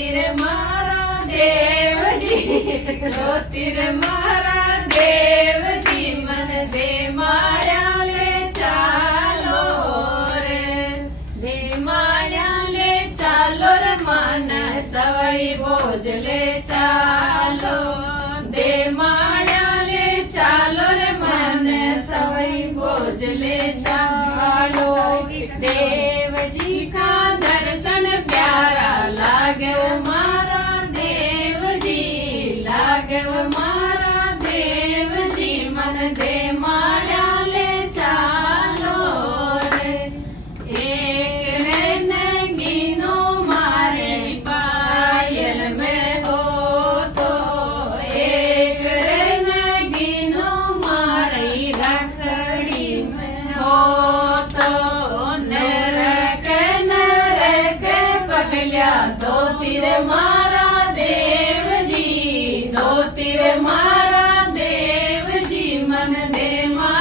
ધોતીર મારા દેવજી ધોતીર મારા દેવજી મન દે માળ્યા લે ચાલો રે દે માળ્યા લે ચાલો રે મન સવાઈ ભોજ લે ચાલો દે માળ્યા લે ચાલો રે મન સવાઈ ભોજ લે ચાલો देवजी का दर्शन प्यारा लागव मारा देवजी लागव मारा देवजी मन दे माळ्या ले चालो रे एक रे नगीनो मारे पायल में हो तो एक रे नगीनो मारी रखड़ी में हो तो धोतीर मारा देवजी धोतीर मारा देवजी मन दे मारा